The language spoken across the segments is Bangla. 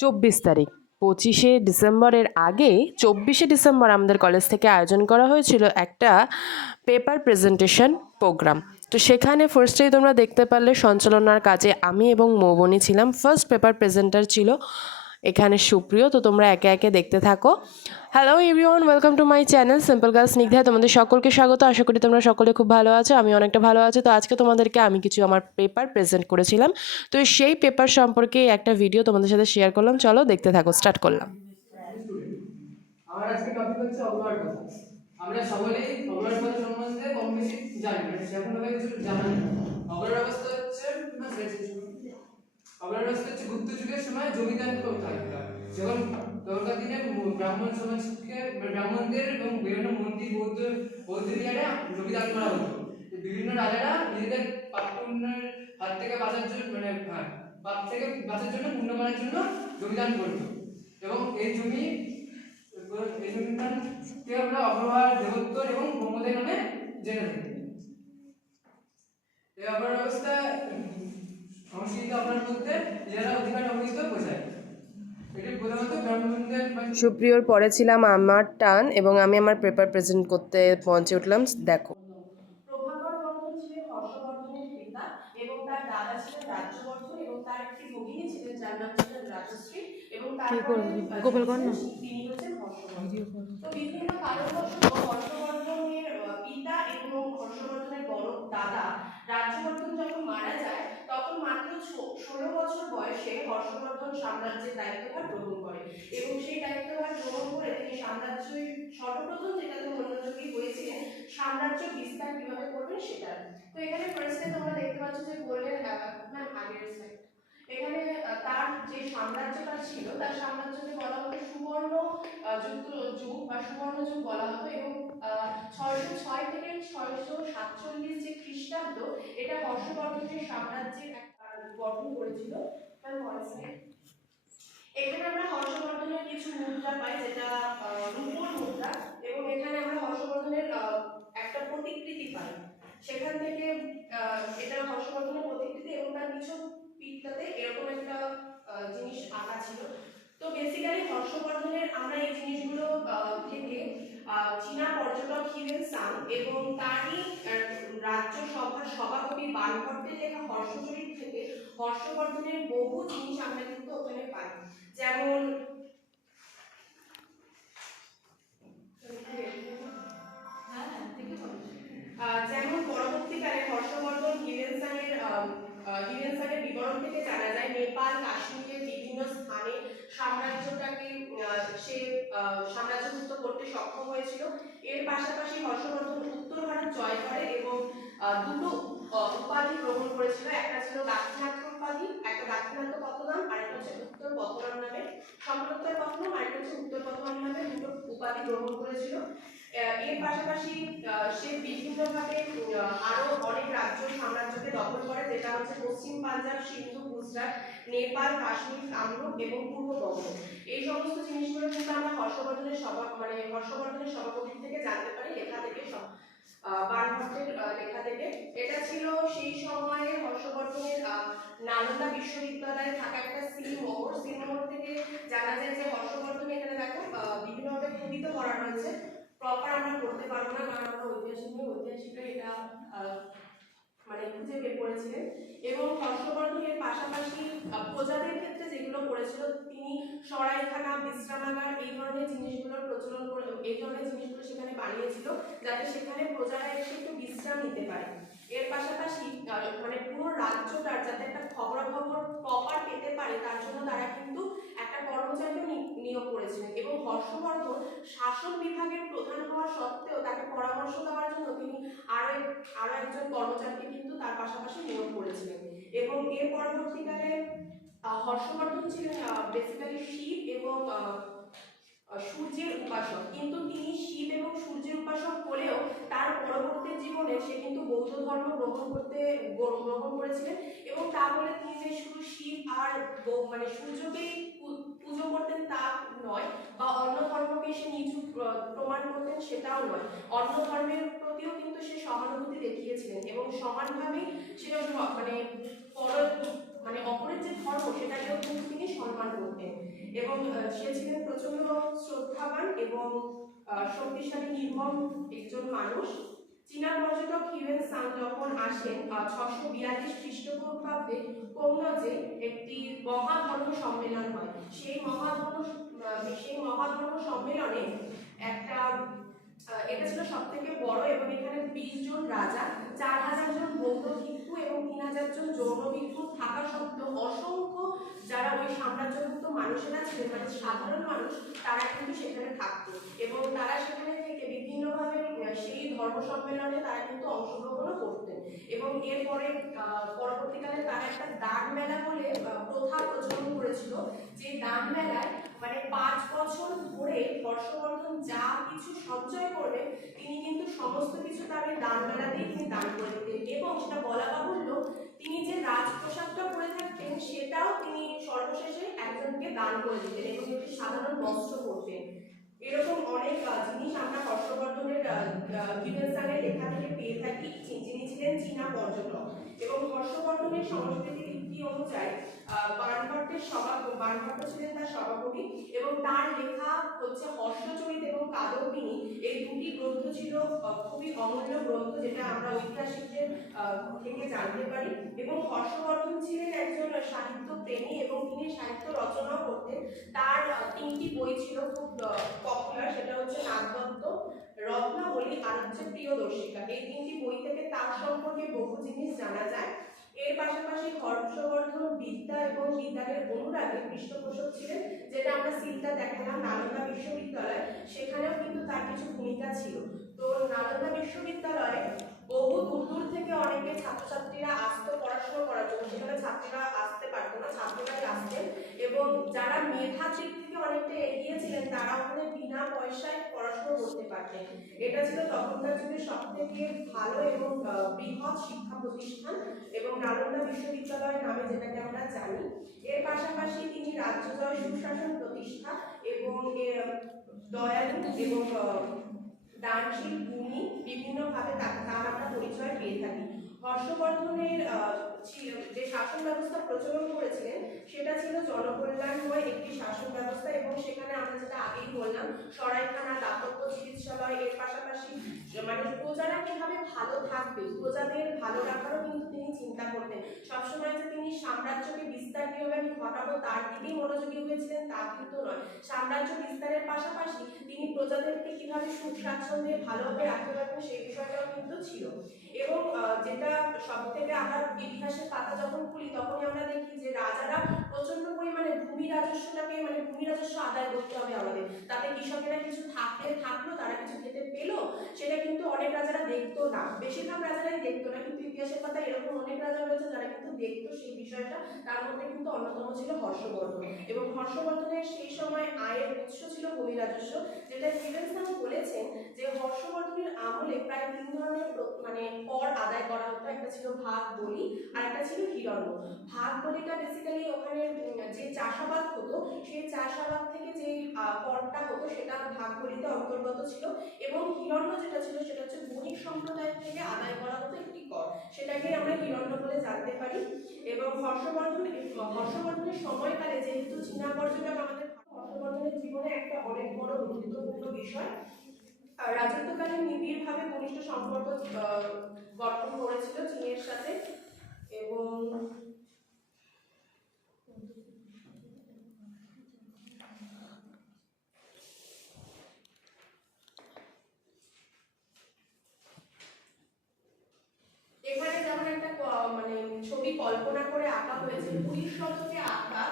24 তারিখ 25শে ডিসেম্বরের আগে 24শে ডিসেম্বর আমাদের কলেজ থেকে আয়োজন করা হয়েছিল একটা পেপার প্রেজেন্টেশন প্রোগ্রাম। তো সেখানে ফার্স্টেই তোমরা দেখতে পারলে সঞ্চালনার কাজে আমি এবং মৌবনি ছিলাম। ফার্স্ট পেপার প্রেজেন্টার ছিল এখানে সুপ্রিয়। তো তোমরা একে একে দেখতে থাকো। Hello everyone, welcome to my channel simple girl Snigdha. তোমাদের সকলকে স্বাগত। আশা করি তোমরা সকলে খুব ভালো আছো, আমি অনেকটা ভালো আছি। তো আজকে তোমাদেরকে আমি কিছু আমার পেপার প্রেজেন্ট করেছিলাম, তো সেই পেপার সম্পর্কে একটা ভিডিও তোমাদের সাথে শেয়ার করলাম। চলো দেখতে থাকো, স্টার্ট করলাম। আমার আজকে টপিক হচ্ছে অবহাওয়ার কথা। আমরা সকলেই অবহাওয়ার কথা সম্বন্ধে কম বেশি জানি, মানে সেরকম ভাবে কিছু জানা নেই। অবহাওয়ার অবস্থা হচ্ছে অবহাওয়ার অবস্থা হচ্ছে গুপ্ত যুগের সময় জমিদার প্রথা। যখন তখনকার দিনে ব্রাহ্মণ সমাজকে ব্রাহ্মণদের এবং বিভিন্ন মন্দির বৌদ্ধবিহারে জমিদান করা হতো। বিভিন্ন রাজারা নিজেদের পাপ পুণ্যের হাত থেকে বাঁচার জন্য, মানে পাপ থেকে বাঁচার জন্য, পুণ্য করার জন্য জমিদান করতো। এবং এই জমিদানকে আমরা অবহাওয়ার দেবোত্তর এবং ব্রহ্মদেব নামে জেনে থাকি। এই অবহাওয়ার অবস্থা সংস্কৃত অবহার বলতে যারা অধিকার অবহিত বোঝায়। এটি প্রধানত ব্রাহ্মণদের। সুপ্রিয়র পরে ছিলাম আমার টান এবং আমি আমার পেপার প্রেজেন্ট করতে পৌঁছে উঠলাম। দেখো, প্রভাকর বর্ধন ছিলেন হর্ষবর্ধনের পিতা এবং তার দাদা ছিলেন রাজ্যবর্ধন এবং তার একটি ভগিনী ছিলেন যার নাম ছিলেন রাজশ্রী এবং তারপরে তিনি হচ্ছেন হর্ষবর্ধন। তো বিভিন্ন কারণবশত হর্ষবর্ধনের পিতা এবং হর্ষবর্ধনের বড় দাদা রাজ্যবর্ধন যখন মারা যায় তখন মাত্র 16 বছর বয়সে হর্ষবর্ধন সাম্রাজ্যের দায়িত্বভার গ্রহণ করে এবং সেই দায়িত্বভার গ্রহণ করে তিনি সাম্রাজ্যের সর্বপ্রথম যেটাতে মনোযোগী হয়েছিলেন সাম্রাজ্য বিস্তার কিভাবে করবেন সেটা। তো এখানে ফার্স্টে তোমরা দেখতে পাচ্ছ যে বললেন ম্যাম আগের স্লাইড, এখানে তার যে সাম্রাজ্যটা ছিল তার সাম্রাজ্যকে বলা হতো সুবর্ণ যুগ বা সুবর্ণ যুগ বলা হতো এবং 606 থেকে 647 যে খ্রিস্টাব্দ এটা হর্ষবর্ধনের সাম্রাজ্যের গঠন করেছিল। এখানে আমরা হর্ষবর্ধনের কিছু মুদ্রা পাই যেটা রূপোর মুদ্রা এবং এখানে আমরা হর্ষবর্ধনের একটা প্রতিকৃতি পাই। সেখান থেকে এটা হর্ষবর্ধনের প্রতিকৃতি এবং তার কিছু পিঠটাতে এরকম একটা জিনিস আঁকা ছিল। তো বেসিক্যালি হর্ষবর্ধনের আমরা এই জিনিসগুলো থেকে চীনা পর্যটক হিউয়েন সাং এবং তারই রাজ্যসভার সভাকবি বানভট্টের লেখা হর্ষচরিত থেকে হর্ষবর্ধনের বহু জিনিস আমরা কিন্তু ওখানে পাই। যেমন যেমন পরবর্তীকালে হর্ষবর্ধন হিউয়েন বিবরণ থেকে জানা যায় নেপাল কাশ্মীরের বিভিন্ন স্থানে সাম্রাজ্যটাকে সে সাম্রাজ্যভুক্ত করতে সক্ষম হয়েছিল। এর পাশাপাশি হর্ষবর্ধন উত্তর ভারত জয় করে এবং দুটো উপাধি গ্রহণ করেছিল। একটা ছিল দাক্ষিণাত্য উপাধি, একটা দাক্ষিণাত্য পথনাম, আর একটা হচ্ছে উত্তর পথনাম নামে সম্প্রদায় পথনাম, আর একটা হচ্ছে উত্তর পথনাম নামে দুটো উপাধি গ্রহণ করেছিল। এর পাশাপাশি সে বিভিন্নভাবে আরো অনেক রাজ্য সাম্রাজ্যকে দখল করে, যেটা হচ্ছে পশ্চিম পাঞ্জাব, সিন্ধু, গুজরাট, নেপাল, কাশ্মীর, কামরূপ এবং পূর্ববঙ্গ। এই সমস্ত জিনিসগুলো কিন্তু আমরা হর্ষবর্ধনের সভাকবি থেকে জানতে পারি, লেখা থেকে বানভট্টের লেখা থেকে। এটা ছিল সেই সময়ে হর্ষবর্ধনের নালন্দা বিশ্ববিদ্যালয়ে থাকা একটা সিলমোহর থেকে জানা যায় যে হর্ষবর্ধন এখানে দেখো বিভিন্নভাবে খোদিত করা রয়েছে। প্রপার আমরা করতে পারবো না কারণ আমরা ঐতিহাসিকরা এটা মানে খুঁজে বের করেছিলেন। এবং হর্ষবর্ধনের পাশাপাশি প্রজাদের ক্ষেত্রে যেগুলো করেছিল তিনি সরাইখানা, বিশ্রামাগার এই ধরনের জিনিসগুলোর প্রচলন করে, এই ধরনের জিনিসগুলো সেখানে বানিয়েছিল যাতে সেখানে প্রজারা এসে একটু বিশ্রাম নিতে পারে। এর পাশাপাশি মানে পুরো রাজ্যটার যাতে একটা খবরাখবর প্রপার পেতে পারে তার জন্য তারা কিন্তু একটা কর্মচারীও নিয়োগ করেছিলেন এবং হর্ষবর্ধন শাসন বিভাগের প্রধান হওয়া সত্ত্বেও তাকে পরামর্শ দেওয়ার জন্য তিনি আরো একজন কর্মচারীকে কিন্তু তার পাশাপাশি নিয়োগ করেছিলেন। এবং এর পরবর্তীকালে হর্ষবর্ধন ছিলেন বেসিক্যালি শিব এবং সূর্যের উপাসক, কিন্তু তিনি শিব এবং সূর্যের উপাসক হলেও তার পরবর্তী জীবনে সে কিন্তু বৌদ্ধ ধর্ম গ্রহণ করেছিলেন এবং তা বলে তিনি যে শুধু শিব আর মানে সূর্যকেই পুজো করতেন তা নয়, বা অন্য ধর্মকে সে নিচু প্রমাণ করতেন সেটাও নয়, অন্য ধর্মের প্রতিও কিন্তু সে সহানুভূতি দেখিয়েছিলেন এবং সমানভাবে সে মানে অপরের যে ধর্ম সেটাকেও কিন্তু তিনি সম্মান করতেন এবং সে ছিলেন প্রচন্ড শ্রদ্ধাবান এবং শক্তিশালী নির্মম একজন মানুষ। চীনা পর্যটক হিউয়েন সাং যখন আসেন 642 খ্রিস্টপূর্বাব্দে কৌনজে একটি মহাধর্ম সম্মেলন হয়। সেই মহাধর্ম সম্মেলনে একটা এটা ছিল সব থেকে বড় এবং এখানে 20 জন রাজা, 4000 জন বৌদ্ধ ভিক্ষু এবং 3000 জন জৈন ভিক্ষু থাকা সত্ত্বেও অসংখ্য যারা ওই সাম্রাজ্যভুক্ত মানুষেরা ছিলেন মানে সাধারণ মানুষ তারা কিন্তু সেখানে থাকতো এবং তারা সেখানে থেকে বিভিন্নভাবে সেই ধর্ম সম্মেলনে তারা কিন্তু অংশগ্রহণও করতেন এবং এরপরে পরবর্তীকালে তারা একটা দান মেলা বলে প্রথা প্রচলন করেছিল, যে দান মেলায় মানে 5 বছর ধরে হর্ষবর্ধন যা কিছু সঞ্চয় করবেন তিনি কিন্তু সমস্ত কিছু তার এই দান মেলাতেই তিনি দান করে দিতেন এবং সেটা বলা বাহুল্য তিনি যে রাজপ্রসাদটা পরে থাকতেন সেটাও তিনি সর্বশেষে একজনকে দান করে দিতেন এবং একটি সাধারণ বস্ত্র পরতেন। এরকম অনেক জিনিস আমরা হর্ষবর্ধনের হিউয়েন সাংয়ের লেখা থেকে পেয়ে থাকি, যিনি ছিলেন চীনা পর্যটক এবং হর্ষবর্ধনের সংস্কৃতির রীতি অনুযায়ী বাণভট্ট ছিলেন তার সভাপতি এবং তার লেখা হচ্ছে হর্ষচরিত এবং কাদম্বিনী, এই দুটি গ্রন্থ ছিল খুবই অমূল্য গ্রন্থ যেটা আমরা ঐতিহাসিকদের থেকে জানতে পারি এবং হর্ষবর্ধন ছিলেন একজন সাহিত্য প্রেমী এবং তিনি সাহিত্য রচনাও করতেন। তার 3টি বই ছিল খুব পপুলার, সেটা হচ্ছে নাগদত্ত, রত্নাবলী আর হচ্ছে প্রিয়দর্শিকা। এই 3টি বই থেকে তার সম্পর্কে বহু জিনিস জানা যায়। এর পাশাপাশি হর্ষবর্ধন বিদ্যা এবং বিজ্ঞানের অনুরাগে পৃষ্ঠপোষক ছিলেন, যেটা আমরা সিলটা দেখালাম নালন্দা বিশ্ববিদ্যালয়, সেখানেও কিন্তু তার কিছু ভূমিকা ছিল। তো নালন্দা বিশ্ববিদ্যালয়ে বহু দূর দূর থেকে অনেকে ছাত্রছাত্রীরা আসতো পড়াশোনা করার জন্য, সেখানে ছাত্রীরা আসতে পারতো না, ছাত্রীরাই আসতেন এবং যারা মেধার দিক থেকে অনেকটা এগিয়ে ছিলেন তারা ওখানে বিনা পয়সায় পড়াশোনা করতে পারতেন। এটা ছিল তখনকার যুগে সব থেকে ভালো এবং বৃহৎ শিক্ষা প্রতিষ্ঠান এবং নালন্দা বিশ্ববিদ্যালয় নামে যেটাকে আমরা জানি। এর পাশাপাশি তিনি রাজ্যজয় সুশাসন প্রতিষ্ঠা এবং দয়ালু এবং দানশীল গুণী বিভিন্নভাবে তার আমরা পরিচয় পেয়ে থাকি। হর্ষবর্ধনের যে শাসন ব্যবস্থা প্রচলন করেছিলেন সেটা ছিল জনকল্যাণময় একটি শাসন ব্যবস্থা এবং সেখানে আমরা যেটা আগেই বললাম সরাইখানা, দাতব্য চিকিৎসালয়, এর পাশাপাশি মানে প্রজারা কিভাবে ভালো থাকবে, প্রজাদের ভালো রাখারও কিন্তু তিনি চিন্তা করতেন। সবসময় যে তিনি সাম্রাজ্যকে বিস্তার কিভাবে আমি ঘটাবো তার দিকেই মনোযোগী হয়েছিলেন তা কিন্তু নয়, সাম্রাজ্য বিস্তারের পাশাপাশি তিনি প্রজাদেরকে কিভাবে সুখ স্বাচ্ছন্দ্যে ভালোভাবে রাখতে পারবেন সেই বিষয়টাও কিন্তু ছিল। এবং যেটা সব থেকে আমরা ইতিহাসের পাতা যখন খুলি তখনই আমরা দেখি যে রাজারা প্রচন্ড পরিমাণে ভূমি রাজস্ব আদায় করতে হবে আমাদের, তাতে কৃষকেরা কিছু থাকলো তারা কিছু খেতে পেলো সেটা কিন্তু অনেক রাজারা দেখতো না, বেশিরভাগ রাজারাই দেখতো না, কিন্তু ইতিহাসের পাতা এরকম অনেক রাজা রয়েছে যারা কিন্তু দেখতো সেই বিষয়টা। তার মধ্যে কিন্তু অন্যতম ছিল হর্ষবর্ধন এবং হর্ষবর্ধনের সেই সময় আয়ের উৎস ছিল ভূমি রাজস্ব, যেটা হিউয়েন সাং বলেছেন যে হর্ষবর্ধনের আমলে প্রায় 3 ধরনের মানে কর আদায় করা হতো, একটা ছিল ভাগ বলি আর একটা ছিল হিরণ্য। ভাগ বলিটা বেসিক্যালি ওখানে যে চাষাবাদ হতো সেই চাষাবাদ থেকে যে করটা হতো সেটা ভাগ বলিতে অন্তর্গত ছিল এবং হিরণ্য যেটা ছিল সেটা হচ্ছে বণিক সম্প্রদায় থেকে আদায় করা হতো একটি কর, সেটাকে আমরা হিরণ্য বলে জানতে পারি। এবং হর্ষবর্ধনের সময়কালে যেহেতু চীনা পর্যটক আমাদের হর্ষবর্ধনের জীবনে একটা অনেক বড় গুরুত্বপূর্ণ বিষয়, রাজত্বকালীন নিবিড়ভাবে ঘনিষ্ঠ সম্পর্ক গঠন করেছিল চীনের সাথে এবং এখানে যেমন একটা মানে ছবি কল্পনা করে আঁকা হয়েছে 19 শতকে আঁকা,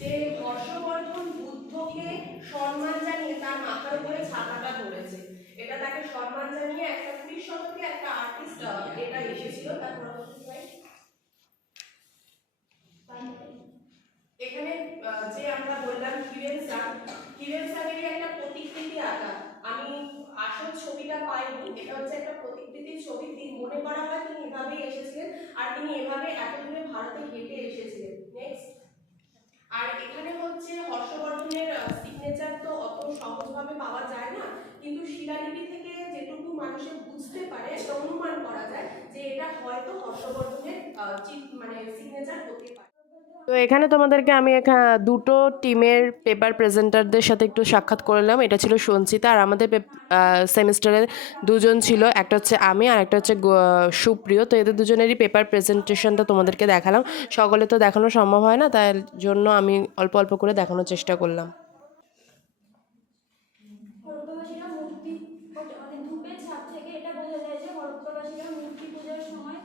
যে হর্ষবর্ধন বুদ্ধকে সম্মান জানিয়ে তার মাথার উপরে ছাতাটা ধরেছে, এটা তাকে সম্মান জানিয়ে একটা 19 শতকে একটা আর্টিস্ট এটা এসেছিল। তারপর এখানে যে আমরা বললাম হিউয়েন সাংয়ের একটা প্রতিকৃতি আঁকা, আমি আসল ছবিটা পাইনি, এটা হচ্ছে একটা প্রতিকৃতির ছবি, তিনি মনে করা হয় তিনি এভাবেই এসেছিলেন আর তিনি এভাবে এত দূরে ভারতে হেঁটে এসেছিলেন। নেক্সট, আর এখানে হচ্ছে হর্ষবর্ধনের সিগনেচার তো অত সহজভাবে পাওয়া যায় না, কিন্তু শিলালিপি থেকে যেটুকু মানুষের বুঝতে পারে এটা অনুমান করা যায় যে এটা হয়তো হর্ষবর্ধনের মানে সিগনেচার হতে পারে। তো এখানে তোমাদেরকে আমি দুটো টিমের পেপার প্রেজেন্টারদের সাথে একটু সাক্ষাৎ করলাম। এটা ছিল সঞ্চিতা, আর আমাদের সেমিস্টারে দুজন ছিল, একটা হচ্ছে আমি আর একটা হচ্ছে সুপ্রিয়। তো এদের দুজনেরই পেপার প্রেজেন্টেশনটা তোমাদেরকে দেখালাম। সকলে তো দেখানো সম্ভব হয় না, তাই জন্য আমি অল্প অল্প করে দেখানোর চেষ্টা করলাম। হরপ্পাবাসীরা মূর্তি মানে ধূপের ছাপ থেকে এটা বোঝা যায় যে হরপ্পাবাসীরা মূর্তি পূজার সময়।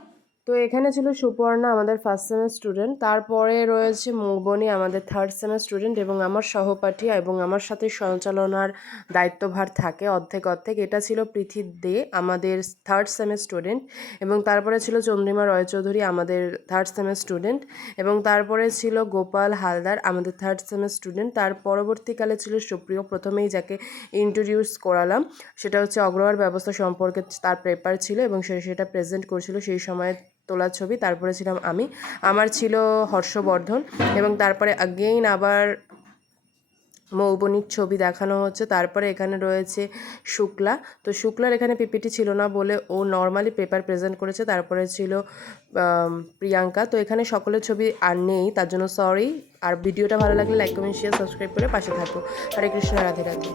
তো এখানে ছিল সুপর্ণা, আমাদের ফার্স্ট সেমের স্টুডেন্ট। তারপরে রয়েছে মৌবনী, আমাদের থার্ড সেমের স্টুডেন্ট, এবং আমার সহপাঠী এবং আমার সাথে সঞ্চালনার দায়িত্বভার থাকে অর্ধেক অর্ধেক। এটা ছিল পৃথি দে, আমাদের থার্ড সেমের স্টুডেন্ট, এবং তারপরে ছিল চন্দ্রিমা রয়চৌধুরী, আমাদের থার্ড সেমের স্টুডেন্ট, এবং তারপরে ছিল গোপাল হালদার, আমাদের থার্ড সেমের স্টুডেন্ট। তার পরবর্তীকালে ছিল সুপ্রিয়, প্রথমেই যাকে ইন্ট্রোডিউস করালাম সেটা হচ্ছে অগ্রহার ব্যবস্থা সম্পর্কে তার পেপার ছিল এবং সেটা প্রেজেন্ট করছিল সেই সময় তোলা ছবি। তারপরে ছিলাম আমি, আমার ছিল হর্ষবর্ধন, এবং তারপরে আগেইন আবার মৌবনীর ছবি দেখানো হচ্ছে। তারপরে এখানে রয়েছে শুক্লা। তো শুক্লার এখানে পিপিটি ছিল না বলে ও নর্মালি পেপার প্রেজেন্ট করেছে। তারপরে ছিল প্রিয়াঙ্কা। তো এখানে সকলের ছবি আর নেই, তার জন্য সরি। আর ভিডিওটা ভালো লাগলে লাইক কমেন্ট শেয়ার সাবস্ক্রাইব করে পাশে থাকো। হরে কৃষ্ণ, রাধে রাধে।